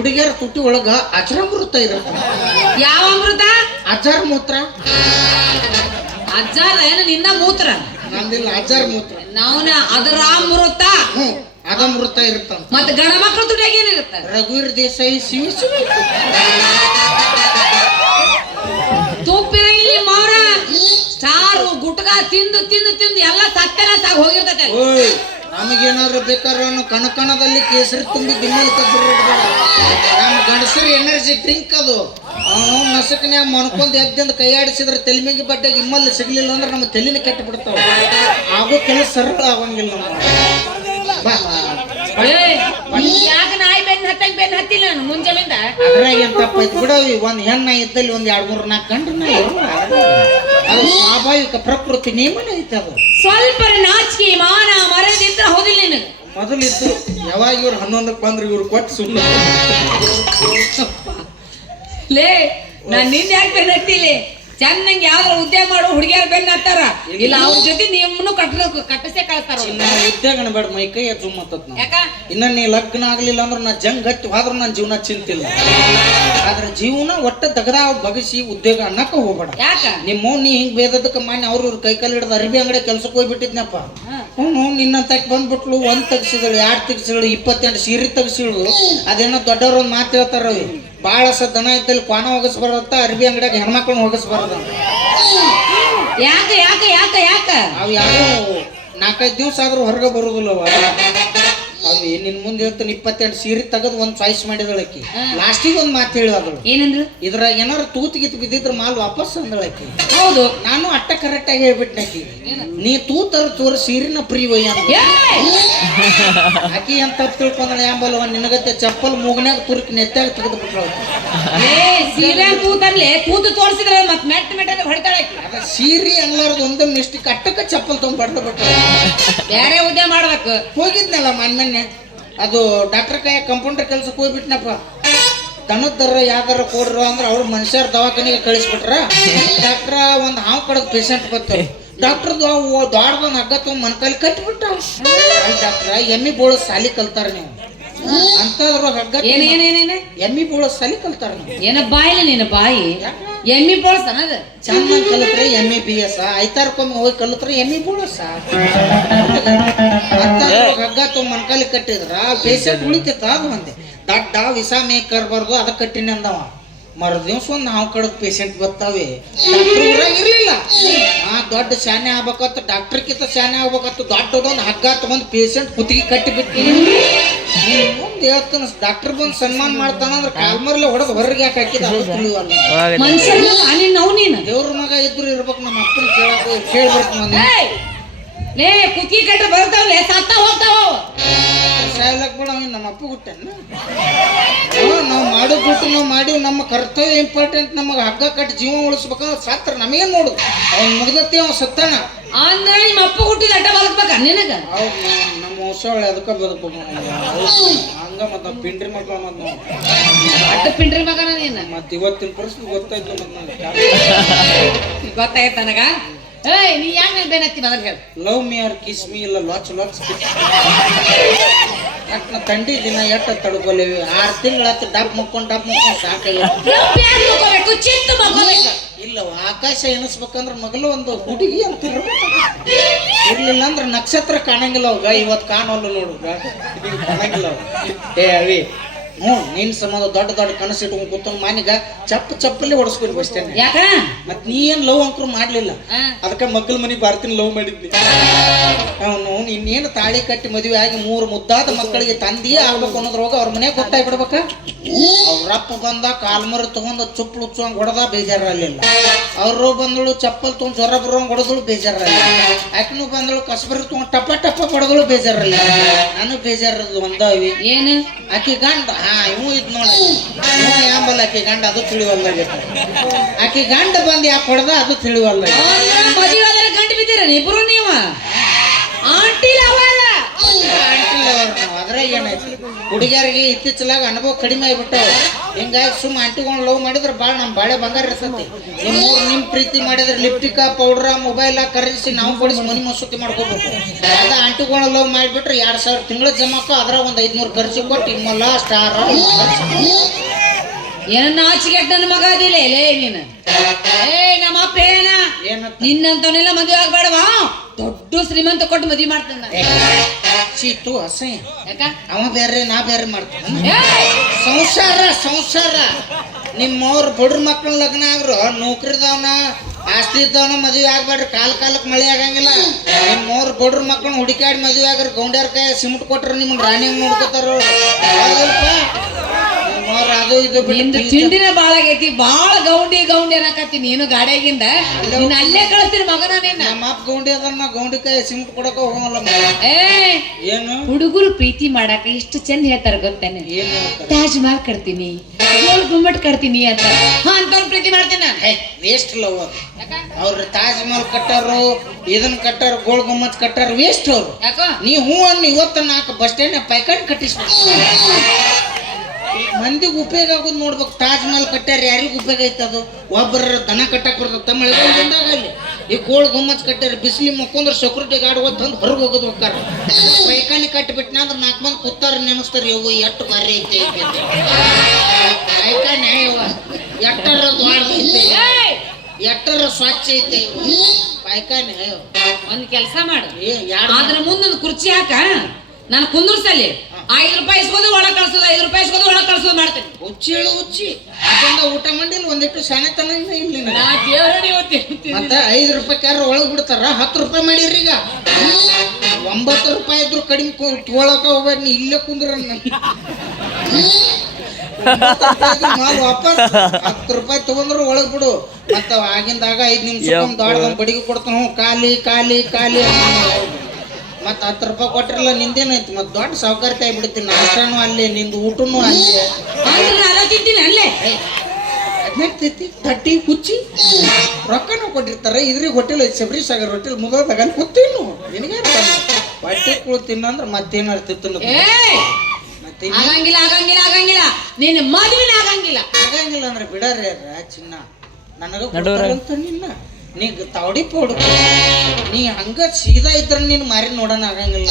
ಹುಡುಗಿಯರ ತುಟಿ ಒಳಗ ಅಜರಾಮೃತ ಇರುತ್ತೆ ಯಾವ ಅಮೃತ? ಅಜಾರ್ ಮೂತ್ರ. ಅಜ್ಜಾರ ಏನು? ನಿನ್ನ ಮೂತ್ರ. ನಂದಿಲ್ಲ ಅಜಾರ್ ಮೂತ್ರ. ನಾವ್ನ ಅದರ ಅಮೃತ ಹ್ಞೂ ಅದಮೃತ ಇರುತ್ತ ಮತ್ತೆ ಗಣ ಮಕ್ಳ ತುಟಿಯಾಗ ಏನಿರುತ್ತೆ ರಘುವೀರ್ ದೇಸಾಯಿ ಸಿವಿ ಸಿವಿ ತುಪ್ಪಿರ ಇಲ್ಲಿ ಮೌರ ಸಾರು ಗುಟ್ಕ ತಿಂದು ತಿಂದು ತಿಂದು ಎಲ್ಲ ಸತ್ತೆಲ್ಲ ಸಾಗ ಹೋಗಿರ್ತೈತೆ. ನಮಗೇನಾದ್ರು ಬೇಕಾದ್ರೆ ಅವನು ಕಣಕಣದಲ್ಲಿ ಕೇಸರಿ ತುಂಬಿ ದಿಮ್ಮಲ್ ಕದ್ದಿರ್ಬೇಡ ನಮ್ಮ ಗಂಡಸರು ಎನರ್ಜಿ ಡ್ರಿಂಕ್ ಅದು. ಅವನು ನಸಕನ್ಯಾಗ ಮನ್ಕೊಂಡ್ ಎದ್ದಿಂದ ಕೈ ಆಡಿಸಿದ್ರೆ ತೆಲಿಮಿಗೆ ಬಟ್ಟೆ ಇಮ್ಮಲ್ಲಿ ಸಿಗ್ಲಿಲ್ಲ ಅಂದ್ರೆ ನಮ್ಮ ತೆಲಿನ ಕೆಟ್ಟು ಬಿಡ್ತಾವ. ಆಗೋ ಕೆಲಸ ಸರಳ ಆಗಂಗಿಲ್ಲ ಮುಂಜಾನಿಂದ ಅದ್ರಾಗ ಏನ್ ತಪ್ಪೈತಿ ಬಿಡ ಒಂದ್ ಹೆಣ್ಣ ಇದ್ದಲ್ಲಿ ಒಂದ್ ಎರಡ್ ಮೂರ್ ನಾಲ್ಕು ಗಂಡು ಅದು ಸ್ವಾಭಾವಿಕ ಪ್ರಕೃತಿ ನಿಯಮನ ಐತೆ ಅದು ಸ್ವಲ್ಪ ನಾಚಿಕೆ ಮಾನ ಮರದಿದ್ರ ಹೋದಿಲ್ಲ ನಿನ್ನ ಮೊದಲಿದ್ದು ಯಾವಾಗ ಇವ್ರು ಹನ್ನೊಂದಕ್ಕೆ ಬಂದ್ರೆ ಇವ್ರು ಕೊಟ್ಟು ಸುಮ್ಮನೆ ಲೇ ನಾನು ನಿನ್ನ ಯಾಕೆ ಬೆನ್ನ ಹತ್ತಿಲಿ ಚೆನ್ನಾಗಿ ಯಾವ್ದಾರ ಉದ್ಯೋಗ ಮಾಡೋ ಹುಡುಗಿಯರ್ ಬೆನ್ನ ಹತ್ತಾರ? ಇಲ್ಲ ಅವ್ರ ಜೊತೆ ನಿಮ್ಮನ್ನು ಕಟ್ಟ ಕಟ್ಟಸೆ ಕಳಿಸ್ತಾರ. ಇನ್ನ ಉದ್ಯೋಗನ ಬೇಡ ಮೈ ಕೈ ಜುಮ್ ಯಾಕ? ಇನ್ನ ನೀ ಲಗ್ನ ಆಗ್ಲಿಲ್ಲ ಅಂದ್ರೆ ನಾ ಜಂಗ್ ಹತ್ತಿ ಹೋದ್ರ ನನ್ನ ಜೀವನ ಚಿಂತಿಲ್ಲ. ಆದ್ರೆ ಜೀವನ ಒಟ್ಟ ತಗದ ಬಗಸಿ ಉದ್ಯೋಗ ಅನ್ನಕ ಹೋಗ್ಬೇಡ. ಯಾಕ? ನಿಮ್ಮ ನೀ ಹಿಂಗ್ ಬೇದದಕ್ಕೆ ಮಾನ್ಯ ಅವ್ರ ಇವ್ರ ಕೈ ಕಾಲು ಹಿಡ್ದ ಅರ್ಬಿ ಅಂಗಡಿ ಕೆಲ್ಸಕ್ಕೆ ಹೋಗ್ಬಿಟ್ಟಿದ್ನಪ್ಪ. ಹ್ಞೂ ನಿನ್ನಂತಕ್ಕೆ ಬಂದ್ಬಿಟ್ಲು ಒಂದ್ ತೆಗ್ಸಿದಳು ಎರಡು ತೆಗ್ಸಿದಳು ಇಪ್ಪತ್ತೆಂಟು ಸೀರೆ ತೆಗ್ಸಿಳು ಅದೇನೋ ದೊಡ್ಡವ್ರ ಒಂದು ಮಾತು ಹೇಳ್ತಾರ ಭಾಳ ದನ ಇದ್ದಲ್ಲಿ ಕ್ವಾನ ಹೋಗಿಸ್ಬಾರ್ದಂತ ಅರ್ಬಿ ಅಂಗಡಿಯಾಗ ಹೆಣ್ಮಕ್ಳನ್ನ ಹೋಗಿಸ್ಬಾರ್ದಂತ ಯಾಕ ಯಾಕ ಯಾಕ ಯಾಕ? ಅವು ಯಾವ ನಾಲ್ಕೈದು ದಿವಸ ಆದ್ರೂ ಹೊರಗೆ ಬರುದಿಲ್ಲ ಅವ ನಿನ್ನ ನಿನ್ ಮುಂದೆ ಹೇಳ್ತಾನೆ ಇಪ್ಪತ್ತೆಂಟು ಸೀರೆ ತೆಗೆದು ಒಂದು ಚಾಯ್ಸ್ ಮಾಡಿದಳಕಿ ಲಾಸ್ಟಿಗೆ ಒಂದು ಮಾತು ಹೇಳಿದಳು ಏನಂದ್ರು ಇದ್ರಾಗ ಏನಾರು ತೂತ್ ಗಿತ್ ಬಿದ್ದಿದ್ರ ಮಾಲ್ ವಾಪಸ್ ಅಂದಳಕಿ ಹೌದು. ನಾನು ಅಟ್ಟ ಕರೆಕ್ಟಾಗಿ ಹೇಳ್ಬಿಟ್ನೆ ಆಕಿ. ನೀ ತೂತರ ತೋರ ಸೀರಿನ ಪ್ರೀ ಒಯ್ಯ ಅಂದ. ಆಕಿ ಅಂತ ತಪ್ಪು ತಿಳ್ಕೊಂಡಳ ಯಾಂಬಲ್ವ ನಿನಗತ್ತೆ ಚಪ್ಪಲ್ ಮೂಗನ್ಯಾಗ ತುರುಕಿ ನೆತ್ತಾಗ ತೆಗೆದು ಬಿಟ್ರು ಏ ಸೀರೆ ತೂತನ್ಲೆ ತೂತು ತೋರಿಸಿದ್ರೆ ಮತ್ ಮೆಟ್ಟ ಮೆಟ್ಟ ಹೊಡಿತಾಳೆ. ಅದ ಸೀರೆ ಅಲ್ಲಾರ್ದು ಒಂದೇ ಮಿಸ್ಟಿಕ್ ಅಟ್ಟಕ್ಕೆ ಚಪ್ಪಲ್ ತೊಗೊಂಡ್ ಬಡ್ದು ಬಿಟ್ಟ ಬೇರೆ ಉದ್ಯ ಮಾಡ್ಬೇಕು. ಹೋಗಿದ್ನಲ್ಲ ಮೊನ್ನೆ ಅದು ಡಾಕ್ಟರ್ ಕೈ ಕಂಪೌಂಡರ್ ಕೆಲ್ಸಕ್ಕೆ ಹೋಗ್ಬಿಟ್ನಪ್ಪ. ದನದರ ಯಾವ್ದಾರ ಕೊಡ್ರು ಅಂದ್ರೆ ಅವ್ರು ಮನುಷ್ಯರ ದವಾಖಾನೆಗೆ ಕಳಿಸ್ಬಿಟ್ರ. ಡಾಕ್ಟ್ರ ಒಂದು ಹಾವು ಕಡದ ಪೇಷಂಟ್ ಬತ್ತು ಡಾಕ್ಟರ್ ದೊಡ್ಡದೊಂದು ಹಗ್ಗ ತೊಗೊಂಡ್ ಮನ್ಕಲ್ಲಿ ಕಟ್ಬಿಟ್ಟ. ಡಾಕ್ಟ್ರ ಎಮ್ಮಿ ಬೋಳ ಸಾಲಿ ಕಲ್ತಾರ ನೀವು. ಅಂತದ್ರ ಹಗ್ಗ ಎಮ್ಮಿ ಬೋಳ ಸಾಲಿ ಕಲ್ತಾರ ನೀವು. ಏನ ಬಾಯಿಲ್ಲ ನಿನ್ನ ಬಾಯಿ? ಎಮ್ಮಿ ಅನ್ನೋದು ಚಂದ ಕಲಿತ್ರೆ ಎಂ ಇ ಬಿ ಎಸ್ ಐತಾರಕ್ಕೊಮ್ಮೆ ಹೋಗಿ ಕಲಿತ್ರೆ ಎಂ ಇ ಬುಳಸ ಹಗ್ಗ ತೊಗೊಂಡ್ ಮನ್ಕಾಲಿ ಕಟ್ಟಿದ್ರ ಪೇಷಂಟ್ ಉಳಿತೈತ ಅದು ಒಂದೇ. ದಡ್ಡ ವಿಸಾ ಮೇಕರ್ ಬರ್ದು ಅದ ಕಟ್ಟಿನ ಅಂದವ. ಮರು ದಿವ್ಸ ಒಂದು ನಾವು ಕಡದ್ ಪೇಷಂಟ್ ಬರ್ತಾವೆ. ಡಾಕ್ಟರ್ ಊರಾಗ ಆ ದೊಡ್ಡ ಶಾನೆ ಆಗ್ಬೇಕತ್ತು ಡಾಕ್ಟರ್ ಕಿಂತ ಶಾನೆ ಆಗ್ಬೇಕತ್ತು ದೊಡ್ಡದೊಂದು ಹಗ್ಗ ತಗೊಂಡ್ ಪೇಷಂಟ್ ಕುತ್ತಿಗೆ ಕಟ್ಟಿ ಬಿಟ್ಟು ಮುಂದೆ ಹೇಳ್ತಾನ ಡಾಕ್ಟರ್ ಬಂದು ಸನ್ಮಾನ ಮಾಡ್ತಾನಂದ್ರ ಕಾಲ್ಮರ್ಲೆ ಹೊಡೆದು ಹೊರಗೆ ಯಾಕೆ ಹಾಕಿದ ಅದು ತಿಳಿವಲ್ಲ ಮನುಷ್ಯ ನೀನ್ ನಾವು ನೀನು. ದೇವ್ರ ಮಗ ಇದ್ರು ಇರ್ಬೇಕು ನಮ್ಮ ಅಪ್ಪನ ಕೇಳಕ್ ಕೇಳ್ಬೇಕು ಏಯ್! ಲೇ ಕುಕ್ಕಿ ಕಟ್ಟ ಬರ್ತಾವ್ಲೆ ಸತ್ತ ಹೋಗ್ತಾವ ಅವು. ಸಾಯ್ಲಕ್ ಬೇಡ ಅವ್ನು ನಮ್ಮ ಅಪ್ಪ ಹುಟ್ಟೆನ? ನಾವು ಮಾಡೋ ಬಿಟ್ಟು ನಾವು ಮಾಡಿ ನಮ್ಮ ಕರ್ತವ್ಯ ಇಂಪಾರ್ಟೆಂಟ್ ನಮಗೆ ಹಗ್ಗ ಕಟ್ಟಿ ಜೀವ ಉಳಿಸ್ಬೇಕಂದ್ರೆ ಸತ್ರ ನಮಗೇನ್ ನೋಡು. ಅವ್ನ ಮುಗ್ದತ್ತಿ ಅವ್ನು ಸತ್ತಾನ ಅಂದ್ರೆ ನಿಮ್ಮ ಅಪ್ಪ ಹುಟ್ಟಿದ ಅಡ್ಡ ಬದುಕ್ಬೇಕ ನಿನಗ? ಅವ್ರು ಹೊಸವಳೆ ಅದಕ್ಕೆ ಬದುಕು ಹಂಗ ಮತ್ತು ಪಿಂಡ್ರಿ ಮಕ್ಕಳ ಮತ್ತೆ ನಾವು ಅಡ್ಡ ಪಿಂಡ್ರಿ ಮಗನ ನೀನು ಮತ್ತು ಇವತ್ತಿನ ಪರಿಸ್ಥಿತಿ ಗೊತ್ತಾಯ್ತು ಮತ್ತು ನನಗೆ ಗೊತ್ತಾಯ್ತ ನನಗ? ಏಯ್ ನೀ ಯಾಕೆ ಮೇಲೆ ಬೇನತ್ತಿ ಮೊದಲು ಹೇಳು. Love me or kiss me ಇಲ್ಲ ಲಾಚ್ ಲಾಚ್ ಎಟ್ನ ತಂಡಿ ದಿನ ಎಟ್ಟ ತಡ್ಕೊಲೇವಿ ಆರು ತಿಂಗಳತ್ತು ಡಬ್ ಮುಕ್ಕೊಂಡು ಡಬ್ ಮುಕ್ಕೊಂಡು ಸಾಕಾಗಿ ಯಾಕೆ ಮುಕ್ಕೋಬೇಕು? ಮಕ್ಕೋಬೇಕು ಇಲ್ಲ ಆಕಾಶ ಎನಿಸ್ಬೇಕಂದ್ರ ಮಗಳು ಒಂದು ಹುಡುಗಿ ಅಂತ. ಇರ್ಲಿಲ್ಲ ಅಂದ್ರೆ ನಕ್ಷತ್ರ ಕಾಣಂಗಿಲ್ಲ ಅವಾಗ ಇವತ್ತು ಕಾಣೋಲ್ಲ ನೋಡು ಈಗ ಕಾಣಂಗಿಲ್ಲ. ಏ ಅವಿ ಹ್ಞೂ ನಿನ್ ಸಂಬಂಧ ದೊಡ್ಡ ದೊಡ್ಡ ಕನಸು ಇಟ್ಕೊಂಡು ಕೂತ್ಕೊಂಡು ಮಾನಿಗ ಚಪ್ಪ ಚಪ್ಪಲ್ಲಿ ಹೊಡ್ಸ್ಕೊಂಡು ಬಸ್ತೇನೆ ಯಾಕ? ಮತ್ ನೀ ಏನ್ ಲವ್ ಅಂಕರು ಮಾಡ್ಲಿಲ್ಲ? ಅದಕ್ಕೆ ಮಕ್ಕಳ ಮನಿ ಬರ್ತೀನಿ ಲವ್ ಮಾಡಿದ್ನಿ. ಅವನು ಇನ್ನೇನು ತಾಳಿ ಕಟ್ಟಿ ಮದುವೆ ಆಗಿ ಮೂರು ಮುದ್ದಾದ ಮಕ್ಕಳಿಗೆ ತಂದಿ ಆಗ್ಬೇಕು ಅನ್ನೋದ್ರೊಳಗ ಅವ್ರ ಮನೆಗೆ ಗೊತ್ತಾಗಿ ಬಿಡ್ಬೇಕ? ಅವ್ರ ಅಪ್ಪ ಬಂದ ಕಾಲ್ಮರಿ ತಗೊಂಡು ಚುಪ್ಪಳು ಹಂಗ್ ಹೊಡೆದ ಬೇಜಾರಲ್ಲಿಲ್ಲ ಅವರು ಬಂದಳು ಚಪ್ಪಲ್ ತಗೊಂಡ್ ಜ್ವರ ಬರುವಂಗ್ ಹೊಡೆದಳು ಬೇಜಾರಲ್ಲ ಅಕ್ನು ಬಂದಳು ಕಸಬರಿ ತಗೊಂಡ್ ಟಪ್ಪ ಟಪ್ಪ ಹೊಡೆದಳು ಬೇಜಾರಲ್ಲ ನಾನು ಬೇಜಾರದು ಒಂದವಿ ಏನು? ಆಕಿ ಗಂಡ ಹಾ ಇವು ಇದ್ ನೋಡ. ಇವ ಯಾಂಬಲ್ಲ ಆಕಿ ಗಂಡ ಅದು ತಿಳಿವಲ್ಲ ಆಕಿ ಗಂಡ ಬಂದು ಯಾಕೆ ಹೊಡೆದ ಅದು ತಿಳಿವಲ್ಲ ಮದುವೆ ಆದ್ರೆ ಗಂಟು ಬಿದ್ದೀರ ಇಬ್ರು ನೀವ? ಆಂಟಿ ಲವರ ಆಂಟಿ ಲವರ್ ನಾವು ಅದ್ರಾಗ ಏನೈತಿ ಹುಡುಗಿಯರಿಗೆ ಇತ್ತೀಚಲಾಗ ಅನುಭವ ಕಡಿಮೆ ಆಗಿಬಿಟ್ಟವು. ಹಿಂಗಾಗಿ ಸುಮ್ಮ ಅಂಟಿಕೊಂಡು ಲವ್ ಮಾಡಿದ್ರೆ ಭಾಳ ನಮ್ಮ ಬಾಳೆ ಬಂಗಾರ ಇರ್ತತಿ. ನಿಮ್ಮ ನಿಮ್ಮ ಪ್ರೀತಿ ಮಾಡಿದ್ರೆ ಲಿಪ್ಟಿಕ ಪೌಡ್ರ ಮೊಬೈಲ ಕರೆಸಿ ನಾವು ಕೊಡಿಸಿ ಮನಿ ಮಸೂತಿ ಮಾಡ್ಕೋಬೇಕು. ಅದ ಅಂಟಿಕೊಂಡು ಲವ್ ಮಾಡಿಬಿಟ್ರೆ ಎರಡು ಸಾವಿರ ತಿಂಗಳ ಜಮಾಕ ಅದ್ರ ಒಂದು ಐದ್ನೂರು ಖರ್ಚು ಕೊಟ್ಟು ಇಮ್ಮಲ್ಲ ಸ್ಟಾರ್ ಏನ ನಾಚಿಗೆಟ್ಟ ನನ್ನ ಮಗ ಅದಿಲ್ಲ. ಲೇ ನೀನು. ಏ ನಮ್ಮ ಅಪ್ಪ ಏನ? ನಿನ್ನಂತವನೆಲ್ಲ ಮದುವೆ ಆಗ್ಬೇಡವಾ? ದೊಡ್ಡ ಶ್ರೀಮಂತ ಕೊಟ್ಟು ಮದ್ವೆ ಮಾಡ್ತಾನ ಚೀತು ಅಸಹ್ಯ ಯಾಕ? ಅವ ಬೇರೆ ನಾ ಬೇರೆ ಮಾಡ್ತಾನೆ! ಸಂಸಾರ ಸಂಸಾರ. ನಿಮ್ಮವ್ರ ಬಡ್ರ ಮಕ್ಳ ಲಗ್ನ ಆಗ್ರು ನೌಕರಿದವನ ಆಸ್ತಿ ಇದ್ದವನ ಮದುವೆ ಆಗ್ಬೇಡ್ರಿ. ಕಾಲ ಕಾಲಕ್ಕೆ ಮಳೆ ಆಗಂಗಿಲ್ಲ. ನಿಮ್ಮವ್ರ ಬಡ್ರ ಮಕ್ಳನ್ನ ಹುಡುಕಾಡಿ ಮದುವೆ ಆಗ್ರಿ ಗೌಂಡ್ಯಾರ ಕೈ ಸಿಮೆಂಟ್ ಕೊಟ್ರ ನಿಮ್ಮನ್ನ ರಾಣಿ ನೋಡ್ಕೋತಾರ? ಅದು ಇದು ನಿಂದು ತಿಂಡಿನ ಬಾಳ ಆಗೈತಿ ಬಾಳ ಗೌಂಡಿ ಗೌಂಡಿ ಅನ್ನಕತ್ತಿ ನೀನು ಗಾಡಿಯಾಗಿಂದ. ನೀನ್ ಅಲ್ಲೇ ಕಳಿಸ್ತೀನಿ ಮಗನ ನಿನ್ನ. ನಮ್ಮ ಅಪ್ಪ ಗೌಂಡಿ ಅದನ್ನ ಗೌಂಡಿ ಕೈ ಸಿಮೆಂಟ್ ಕೊಡಕ ಹೋಗಲ್ಲ ಏ ಏನು? ಹುಡುಗರು ಪ್ರೀತಿ ಮಾಡಾಕ ಇಷ್ಟು ಚಂದ ಹೇಳ್ತಾರ ಗೊತ್ತೇನೆ ತಾಜ್ ಮಹಲ್ ಕಟ್ತೀನಿ ಗೋಲ್ ಗುಮ್ಮಟ್ ಕಟ್ತೀನಿ ಅಂತ. ಹಾ ಅಂತವ್ರ ಪ್ರೀತಿ ಮಾಡ್ತೀನಿ ನಾನು. ವೇಸ್ಟ್ ಲವ್ ಅವ್ರ ತಾಜ್ ಮಹಲ್ ಕಟ್ಟರು ಇದನ್ನ ಕಟ್ಟಾರ ಗೋಲ್ ಗುಮ್ಮತ್ ಕಟ್ಟಾರ ವೇಸ್ಟ್ ಅವ್ರು. ಯಾಕ? ನೀ ಹೂ ಅನ್ನ ಇವತ್ತು ನಾಲ್ಕು ಬಸ್ ಸ್ಟ್ಯಾಂಡ್ ಪೈಕಂಡ್ ಕಟ್ಟಿಸ್ಬೇಕು ಮಂದಿಗೆ ಉಪಯೋಗ ಆಗೋದು ನೋಡ್ಬೇಕು. ತಾಜ್ ಮಹಲ್ ಕಟ್ಟಾರ ಯಾರಿಗೂ ಉಪಯೋಗ ಐತೆ ಅದು? ಒಬ್ಬರ ದನ ಕಟ್ಟಕ್ ಬರ್ತದೆ. ಮಳೆಗಾಲದಾಗ ಅಲ್ಲಿ ಈ ಗೋಳ್ ಗುಮ್ಮಚ್ ಕಟ್ಟಾರ ಬಿಸಿಲಿ ಮಕ್ಕೊಂಡ್ರೆ ಸೆಕ್ಯೂರಿಟಿ ಗಾರ್ಡ್ ತಂದು ಹೊರಗೆ ಹೋಗೋದು ಹೋಗ್ತಾರ ಪೈಕಾನಿ ಕಟ್ಟಿಬಿಟ್ನ ಅಂದ್ರೆ ನಾಲ್ಕು ಮಂದಿ ಕೂತಾರ ನೆನೆಸ್ತಾರೆ ಇವು ಎಷ್ಟು ಭಾರಿ ಐತೆ. ಪೈಕಾನಿ ಇವ ಎಟ್ಟರ ಏಯ್! ಎಟ್ಟರ ಸ್ವಚ್ಛ ಐತೆ ಇವ ಪೈಕಾನಿ ಒಂದು ಕೆಲಸ ಮಾಡು. ಯಾರು ಅದ್ರ ಮುಂದೊಂದು ಕುರ್ಚಿ ಹಾಕ. ನಾನು ಕುಂದ್ರಸಲ್ಲಿ. ಐದು ರೂಪಾಯಿ ಇಸ್ಕೊಂಡು ಒಳಗೆ ಕಳ್ಸೋದು ಐದು ರೂಪಾಯಿ ಇಸ್ಕೊಂಡು ಒಳಗೆ ಕಳ್ಸೋದು ಮಾಡ್ತೇನೆ. ಹುಚ್ಚಿ ಹೇಳು ಹುಚ್ಚಿ. ಅದೊಂದು ಊಟ ಮಾಡಿಲ್ಲ ಒಂದಿಟ್ಟು ಶಾನೆತನ ಇಲ್ಲ. ನಾ ದೇವರೇ ಮತ್ತೆ ಐದು ರೂಪಾಯಿ ಯಾರು ಒಳಗೆ ಬಿಡ್ತಾರ ಹತ್ತು ರೂಪಾಯಿ ಮಾಡಿರಿ ಈಗ. ಒಂಬತ್ತು ರೂಪಾಯಿ ಇದ್ರು ಕಡಿಮೆ ತೊಗೊಳಕ ಹೋಗ್ಬೇಡಿ ನೀ ಇಲ್ಲೇ ಕುಂದ್ರ ಮಾಲ್ ವಾಪಸ್. ಹತ್ತು ರೂಪಾಯಿ ತಗೊಂಡ್ರು ಒಳಗ್ ಬಿಡು. ಮತ್ತ ಆಗಿಂದಾಗ ಐದ್ ನಿಮಿಷ ದೊಡ್ಡ ಬಡಿಗೆ ಕೊಡ್ತಾನ. ಕಾಲಿ ಕಾಲಿ ಕಾಲಿ ಖಾಲಿ. ಮತ್ತ ಹತ್ತು ರೂಪಾಯಿ ಕೊಟ್ರಲ್ಲ ನಿಂದೇನೈತಿ ಮತ್ತೆ ದೊಡ್ಡ ಸೌಕರ್ಯ ಬಿಡ್ತೀನಿ ನಾಷ್ಟಾನು ಅಲ್ಲೇ ನಿಂದು ಊಟನೂ ಅಲ್ಲೇ. ಅಂದ್ರೆ ನಾನು ತಿಂತೀನಿ ಅಲ್ಲೇ. ಹದಿನೆಂಟು ತಟ್ಟಿ ಕುಚ್ಚಿ? ರೊಕ್ಕನೂ ಕೊಟ್ಟಿರ್ತಾರೆ. ಇದ್ರಿಗೆ ಹೋಟೆಲ್ ಐತಿ ಶಬರಿ ಸಾಗರ್ ಹೋಟೆಲ್ ಮುಗೋದಾಗ ಅಲ್ಲಿ ಕೂತೀನು ನಿನಗೆ ಹೊಟ್ಟೆ ಕುಳು ತಿನ್ನಂದ್ರೆ ಮತ್ತೇನು ಅರ್ತಿತ್ತು ಆಗಂಗಿಲ್ಲ ಆಗಂಗಿಲ್ಲ ಆಗಂಗಿಲ್ಲ. ನಿನ್ನ ಮದುವೆ ಆಗಂಗಿಲ್ಲ. ಆಗಂಗಿಲ್ಲ ಅಂದ್ರೆ ಬಿಡಾರ ಚಿನ್ನ? ನನಗ ನಿನ್ನ? ನೀ ತಾವಡಿ ಪೋಡು ನೀ ಹಂಗ ಸೀದಾ ಇದ್ರ ನೀನು ಮಾರಿ ನೋಡೋಣ ಆಗಂಗಿಲ್ಲ.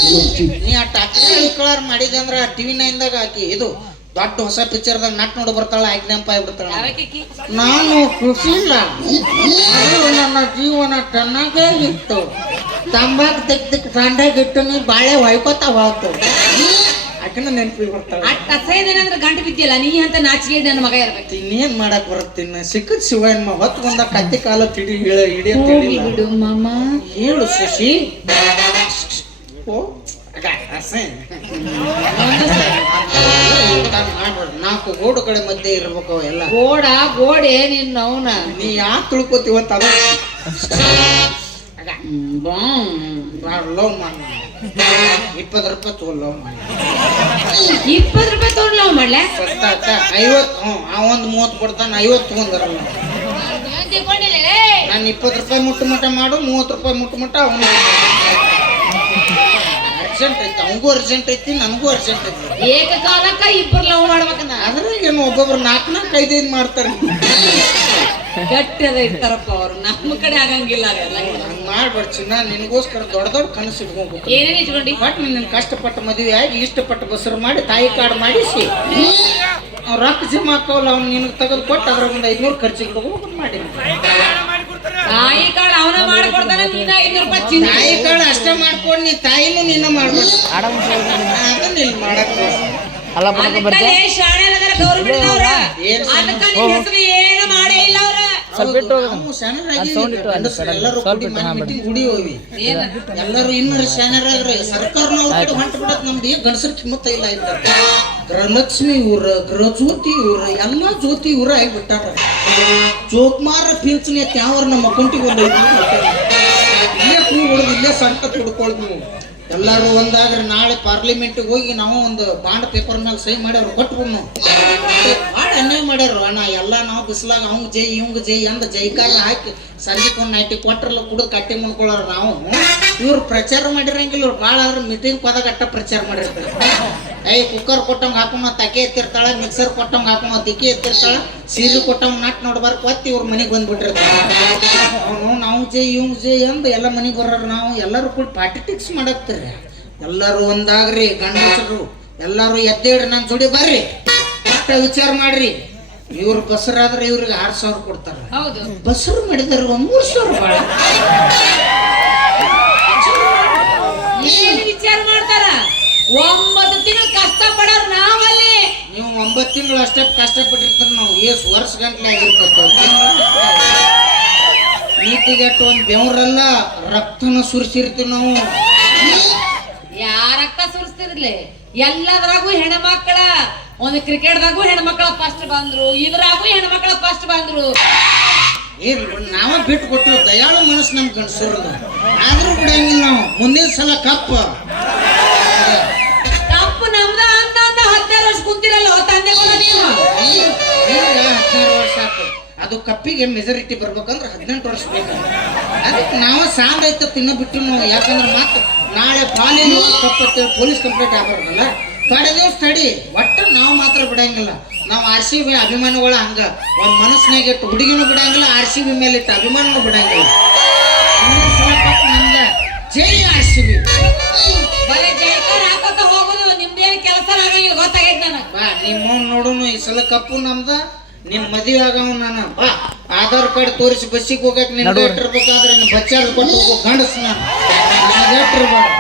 ನೀ ಆ ಟಾಕ್ರಿ ಅಳಿಕಳಾರ್ ಮಾಡಿದೆ ಅಂದ್ರೆ ಆ ಟಿವಿ ನೈನ್ದಾಗ ಹಾಕಿ ಇದು ದೊಡ್ಡ ಹೊಸ ಪಿಕ್ಚರ್ದಾಗ ನಟ್ ನೋಡಿ ಬರ್ತಾಳ ಆಜ್ಞಾಪ ಆಗ್ಬಿಡ್ತಾಳ ನಾನು ಖುಷಿಲ್ಲ. ನನ್ನ ಜೀವನ ಚೆನ್ನಾಗೇ ಇತ್ತು. ತಂಬಾಕ್ ತೆಗ್ದಕ್ಕೆ ಸಂಡಾಗಿಟ್ಟು ನೀ ಬಾಳೆ ಹೊಯ್ಕೋತಾ ಹೋಗ್ತು ಆಕಿನ ನೆನಪಿಗೆ ಬರ್ತಾಳೆ ಅಟ್ ಅಸಹ್ಯದೇನಂದ್ರೆ ಗಂಟು ಬಿದ್ದಿಲ್ಲ ನೀ ಅಂತ ನಾಚಿಗೆ ನನ್ನ ಮಗ ಇರ್ಬೇಕು. ಇನ್ನೇನ್ ಮಾಡಕ್ ಬರುತ್ತಿನ್ನ ಸಿಕ್ಕದ್ ಶಿವಯನ್ಮ ಹೊತ್ತು ಬಂದ ಕತ್ತಿ ಕಾಲ ತಿಡಿ ಹೋಗಿ ತಿಳಿಲ್ಲ ಬಿಡು ಮಾಮ. ಹೇಳು ಶಶಿ. ಓ ಅಗ, ಅಸಹ್ಯ. ಊಟ ಮಾಡ್ಬೇಡ ನಾಲ್ಕು ಗೋಡು ಕಡೆ ಮಧ್ಯೆ ಇರ್ಬೇಕು ಎಲ್ಲ ಗೋಡ ಗೋಡೆ ನಿನ್ನ ಅವನ. ನೀ ಯಾಕೆ ತಿಳ್ಕೊತೀವತ್ತ ಅದ ಲವ್ ಮಾಡಿ ಇಪ್ಪತ್ತು ರೂಪಾಯಿ ತಗೋ ಲವ್ ಮಾಡಿ ಇಪ್ಪತ್ತು ರೂಪಾಯಿ ನಾವು ಮಾಡ್ಲೆ? ಸಸ್ತ ಆತ ಐವತ್ತು ಹ್ಞೂ ಆ ಒಂದು ಮೂವತ್ತು ಕೊಡ್ತಾನೆ ಐವತ್ತು ತಗೊಂಡರಲ್ಲ ನಾನು ಇಪ್ಪತ್ತು ರೂಪಾಯಿ ಮುಟ್ಟು ಮಟ್ಟ ಮಾಡು ಮೂವತ್ತು ರೂಪಾಯಿ ಮುಟ್ಟು ಮಟ್ಟ ಅವನು ಅರ್ಜೆಂಟ್ ಐತಿ ಅವನಿಗೂ ಅರ್ಜೆಂಟ್ ಐತಿ ನನಗೂ ಅರ್ಜೆಂಟ್ ಐತಿ. ಏಕಕಾಲಕ್ಕ ಇಬ್ಬರು ಲವ್ ಮಾಡ್ಬೇಕಂದ್ರೆ ಅದ್ರಾಗ ಏನು ಒಬ್ಬೊಬ್ರು ನಾಲ್ಕು ನಾಲ್ಕು ಐದೈದು ಮಾಡ್ತಾರೆ. ಗಟ್ಟಿ ಅದ ಇರ್ತಾರಪ್ಪ ಅವ್ರು. ನಮ್ಮ ಕಡೆ ಆಗಂಗಿಲ್ಲ ಅದೆಲ್ಲ ಹಂಗೆ ಮಾಡ್ಬೇಡ ಚಿನ್ನ ನಿನಗೋಸ್ಕರ ದೊಡ್ಡ ದೊಡ್ಡ ಕನಸು ಇಟ್ಕೊಂಡ್ಬಿಟ್ಟು ಏನೇನು ಇಟ್ಕೊಂಡಿ? ಬಟ್ ನಿನ್ನ ಕಷ್ಟಪಟ್ಟು ಮದುವೆ ಆಗಿ ಇಷ್ಟಪಟ್ಟು ಬಸರು ಮಾಡಿ ತಾಯಿ ಕಾರ್ಡ್ ಮಾಡಿಸಿ. ರೊಕ್ಕ ಜಮಾ ಹಾಕೋಲ್ಲ ಅವ್ನು ನಿನಗೆ ತೆಗೆದು ಕೊಟ್ಟು ಅದ್ರ ಒಂದು ಐದ್ನೂರು ಖರ್ಚಿಗೆ ತಗೋಬೇಕು ಮಾಡಿ. ತಾಯಿ ಕಾಳು ಅವನ ಮಾಡ್ಕೊಡ್ತಾನೆ ನೀನ ಐನೂರು ರೂಪಾಯಿ ಚಿನ್ನ ತಾಯಿ ಕಾಳು ಅಷ್ಟೇ ಮಾಡ್ಕೊಂಡು ನೀ ತಾಯಿನೂ ನಿನ್ನ ಮಾಡ್ಬೇಕು. ಅದನ್ನ ಇಲ್ಲಿ ಮಾಡಕ್ಕೆ ಅಲ್ಲ ಶಾಣೆನಗರ ಗೌರ್ಮೆಂಟ್ನವ್ರ. ಏನ್ ಅದಕ್ಕ ಹೆಸರು ಏನು? ಅವ್ರ ನಾವು ಶಾಣರಾಗಿ ಗಂಡಸ್ರು ಎಲ್ಲರೂ ಇನ್ನೂ ಶಾಣರಾಗ್ರಿ ಸರ್ಕಾರನವ್ರ ಕಡೆ ಹೊಂಟ ಬಿಡತ್ ನಮ್ದು. ಏನ್ ಗಣಸರ್ ಕಿಮ್ಮತ್ತ ಇಲ್ಲ ಇದ್ದ ಗೃಹಲಕ್ಷ್ಮಿ ಇವ್ರ ಗೃಹಜ್ಯೋತಿ ಇವ್ರ ಎಲ್ಲ ಜ್ಯೋತಿ ಇವ್ರ ಆಗಿಬಿಟ್ಟಾರ. ಜೋಕ್ಮಾರ ಪಿಂಚಣಿ ಯಾವ್ರ ನಮ್ಮ ಅಕೌಂಟಿಗೆ ಒಂದು. ಇಲ್ಲೇ ಹೊಡೆದು ಇಲ್ಲೇ ಸಂಕಟ ಹುಡ್ಕೊಳ್ದು. ನೀವು ಎಲ್ಲರೂ ಒಂದಾದ್ರೆ ನಾಳೆ ಪಾರ್ಲಿಮೆಂಟ್ಗೆ ಹೋಗಿ ನಾವು ಒಂದು ಬಾಂಡ್ ಪೇಪರ್ ಮೇಲೆ ಸಹಿ ಮಾಡ್ಯಾರ ಕೊಟ್ಬಿಡ್ ನಾವು ಭಾಳ ಅನ್ಯಾಯ ಮಾಡ್ಯಾರ ಅಣ್ಣ ಎಲ್ಲ ನಾವು ಬಿಸಿಲಾಗ ಅವಂಗ ಜೈ ಇವಂಗ ಜೈ ಅಂದ ಜೈಕಾರ ಹಾಕಿ ಸಂಜೆಗೆ ಒಂದು ನೈಟಿ ಕೊಟ್ರಲ್ಲ ಕುಡಿದು ಕಟ್ಟಿ ಮುನ್ಕೊಳ್ಳೋರು ನಾವು ಇವ್ರು ಪ್ರಚಾರ ಮಾಡಿರಂಗಿಲ್ಲ ಇವ್ರು ಭಾಳ ಆದ್ರೆ ಮೀಟಿಂಗ್ ಪದ ಗಟ್ಟ ಪ್ರಚಾರ ಮಾಡಿರ್ತಾರೆ ಏಯ್ ಕುಕ್ಕರ್ ಕೊಟ್ಟಂಗ ಹಾಕೋಣ ತಕೆ ಎತ್ತಿರ್ತಾಳ ಮಿಕ್ಸರ್ ಕೊಟ್ಟಂಗ ಹಾಕೋಣ ತಿಕ್ಕಿ ಎತ್ತಿರ್ತಾಳ ಸೀರೆ ಕೊಟ್ಟಂಗ ನಾಟ್ ನೋಡ್ಬಾರ್ದು ಒತ್ತಿ ಇವ್ರ ಮನೆಗೆ ಬಂದ್ಬಿಟ್ಟಿರ್ತಾರೆ ಅವನು ನಾವು ಜೈ ಇವ್ ಜೈ ಅಂದ್ ಎಲ್ಲ ಮನೆಗೆ ಬರೋರು ನಾವು ಎಲ್ಲರೂ ಕೂಡ ಪಾಟಿಟಿಕ್ಸ್ ಮಾಡಕ್ತೀರಿ. ಎಲ್ಲರೂ ಒಂದಾಗ್ರಿ ಗಂಡಸರು ಎಲ್ಲರೂ ಎದ್ದೇಳ್ರಿ ನನ್ನ ಜೋಡಿ ಬರ್ರಿ. ಅಷ್ಟ ವಿಚಾರ ಮಾಡ್ರಿ. ಇವ್ರು ಬಸರಾದ್ರೆ ಇವ್ರಿಗೆ ಆರು ಸಾವಿರ ಕೊಡ್ತಾರೆ. ಬಸರು ಮಾಡಿದಾರ ಒಂದ್ ಮೂರು ಸಾವಿರ ಭಾಳ ವಿಚಾರ ಒಂಬತ್ತು ತಿಂಗಳು ಕಷ್ಟ ಪಡೋರು ನಾವಲ್ಲಿ. ನೀವು ಒಂಬತ್ತು ತಿಂಗಳು ಅಷ್ಟೇ ಕಷ್ಟಪಟ್ಟಿರ್ತಾರೆ ನಾವು. ಎಷ್ಟು ವರ್ಷ ಗಂಟೆ ಆಗಿರ್ತದೆ. ನೀತಿಗೆಟ್ಟು ಒಂದು ಬೆವರಲ್ಲ ರಕ್ತನ ಸುರಿಸಿರ್ತೀವಿ ನಾವು. ಯಾರಕ್ಕ ಸುರಿಸ್ತಿರ್ಲಿ? ಎಲ್ಲದ್ರಾಗೂ ಹೆಣ್ಮಕ್ಳ ಒಂದು ಕ್ರಿಕೆಟ್ದಾಗೂ ಹೆಣ್ಮಕ್ಳ ಫಸ್ಟ್ ಬಂದ್ರು ಇದ್ರಾಗೂ ಹೆಣ್ಮಕ್ಳ ಫಸ್ಟ್ ಬಂದ್ರು. ನಾವ ಬಿಟ್ಟು ಕೊಟ್ಟರು ದಯಾಳು ಮನಸ್ಸು ನಮ್ ಗಂಡಸೂರ್ದು ಆದ್ರೂ ಬಿಡಂಗಿಲ್ಲ ನಾವು. ಮುಂದಿನ ಸಲ ಕಪ್ಪ. ಅದು ಕಪ್ಪಿಗೆ ಮೆಜಾರಿಟಿ ಬರ್ಬೇಕಂದ್ರೆ ಹದಿನೆಂಟು ವರ್ಷ ಬೇಕು. ಅದಕ್ಕೆ ನಾವು ಸಾಂಗ್ ಇತ್ತು ತಿನ್ನೋ ಬಿಟ್ಟು ನಾವು ಯಾಕಂದ್ರೆ ಮತ್ತೆ ನಾಳೆ ಪಾಲಿನ ತಪ್ಪತ್ತೆ ಪೊಲೀಸ್ ಕಂಪ್ಲೇಂಟ್ ಆಗ್ಬಾರ್ದಲ್ಲ. ತಡೆ ಸ್ಟಡಿ ಒಟ್ಟು ನಾವು ಮಾತ್ರ ಬಿಡಂಗಿಲ್ಲ. ನಾವು ಆರ್ ಸಿ ಬಿ ಅಭಿಮಾನಿಗಳ ಹಂಗ ಒಂದು ಮನಸ್ಸಿನಾಗ ಇಟ್ಟು ಹುಡುಗಿನೂ ಬಿಡಂಗಿಲ್ಲ ಆರ್ ಸಿ ಬಿ ಮೇಲೆ ಇಟ್ಟು ಅಭಿಮಾನನೂ ಬಿಡಂಗಿಲ್ಲ. ನಮ್ಗೆ ಜೈ ಆರ್ ಸಿ ಬಿ. ಬರೀ ಜೈಕಾರ ಹಾಕೋತ ಹೋಗುದು ನಿಮ್ದೇನ್ ಕೆಲಸ ಆಗಂಗಿಲ್ಲ ಗೊತ್ತಾಗೈತೆ ನನಗೆ. ಬಾ ನಿಮ್ಮ ನೋಡುನು ಈ ಸಲ ಕಪ್ಪು ನಮ್ದ ನಿನ್ ಮದುವೆ ಆಗವ್ ನಾನು. ಬಾ ಆಧಾರ್ ಕಾರ್ಡ್ ತೋರಿಸಿ ಬಸ್ಸಿಗೆ ಹೋಗಕ್ ನಿನ್ ಇಟ್ಟಿರ್ಬೇಕಾದ್ರೆ ನಿನ್ನ ಬಚ್ಚಾರ ಕೊಟ್ಟು ಹೋಗೋ ಗಂಡಸ್ ನಾನು ಇಟ್ಟಿರ್ಬಾರ್ದು